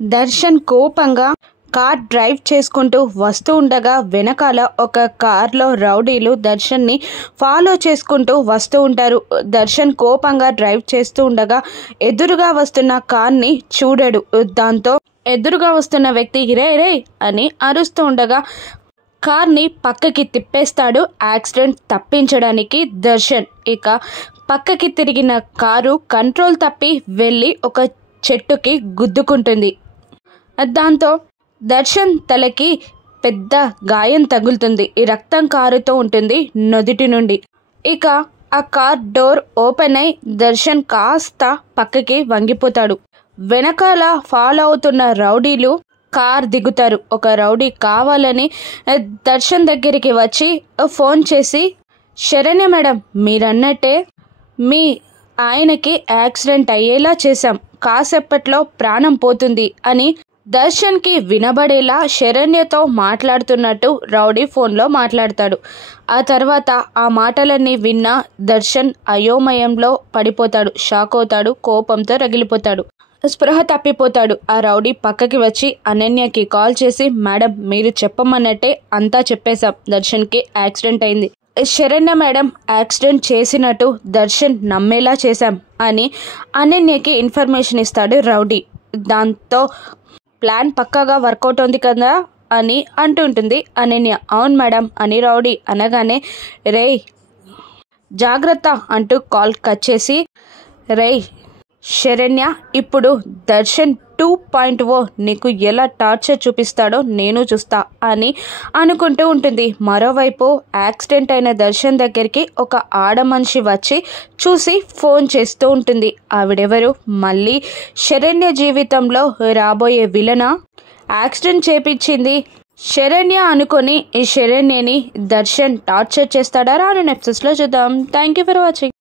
దర్శన్ కోపంగా car drive చేసుకుంటూ వస్తూ ఉండగా వెనకాల ఒక కార్లో రౌడీలు దర్శన్ని ఫాలో చేసుకుంటూ వస్తూ ఉంటారు. దర్శన్ కోపంగా డ్రైవ్ చేస్తూ ఉండగా ఎదురుగా వస్తున్న కార్ని చూడడు. దాంతో ఎదురుగా వస్తున్న వ్యక్తి రే రే అని అరుస్తూ ఉండగా కార్ని పక్కకి తిప్పేస్తాడు యాక్సిడెంట్ తప్పించడానికి దర్శన్. ఇక పక్కకి తిరిగిన కారు కంట్రోల్ తప్పి వెళ్ళి ఒక చెట్టుకి గుద్దుకుంటుంది. దాంతో దర్శన్ తలకి పెద్ద గాయం తగులుతుంది. ఈ రక్తం కారుతూ ఉంటుంది నుదిటి నుండి. ఇక ఆ కార్ డోర్ ఓపెన్ అయి దర్శన్ కాస్త పక్కకి వంగిపోతాడు. వెనకాల ఫాలో అవుతున్న రౌడీలు కార్ దిగుతారు. ఒక రౌడీ కావాలని దర్శన్ దగ్గరికి వచ్చి ఫోన్ చేసి, శరణ్య మేడం, మీరన్నట్టే మీ ఆయనకి యాక్సిడెంట్ అయ్యేలా చేశాం, కాసేపట్లో ప్రాణం పోతుంది అని దర్శన్కి వినబడేలా శరణ్యతో మాట్లాడుతున్నట్టు రౌడీ ఫోన్లో మాట్లాడతాడు. ఆ తర్వాత ఆ మాటలన్నీ విన్న దర్శన్ అయోమయంలో పడిపోతాడు. షాక్ అవుతాడు, కోపంతో రగిలిపోతాడు, స్పృహ తప్పిపోతాడు. ఆ రౌడీ పక్కకి వచ్చి అనన్యకి కాల్ చేసి, మేడం మీరు చెప్పమన్నట్టే అంతా చెప్పేశాం, దర్శన్కి యాక్సిడెంట్ అయింది, శరణ్య మేడం యాక్సిడెంట్ చేసినట్టు దర్శన్ నమ్మేలా చేశాం అని అనన్యకి ఇన్ఫర్మేషన్ ఇస్తాడు రౌడీ. దాంతో ప్లాన్ పక్కాగా వర్కౌట్ ఉంది కదా అని అంటుంటుంది అనన్య. అవును మేడం అని రౌడీ అనగానే, రేయ్ జాగ్రత్త అంటూ కాల్ కట్ చేసి, రేయ్ శరణ్య, ఇప్పుడు దర్శన్ 2.0 నీకు ఎలా టార్చర్ చూపిస్తాడో నేను చూస్తా అని అనుకుంటూ ఉంటుంది. మరోవైపు యాక్సిడెంట్ అయిన దర్శన్ దగ్గరికి ఒక ఆడ మనిషి వచ్చి చూసి ఫోన్ చేస్తూ ఉంటుంది. ఆవిడెవరు? మళ్ళీ శరణ్య జీవితంలో రాబోయే విలనా? యాక్సిడెంట్ చేపించింది శరణ్య అనుకొని ఈ శరణ్యని దర్శన్ టార్చర్ చేస్తాడా? రాను ఎపిసోడ్స్లో చూద్దాం. Thank you for watching.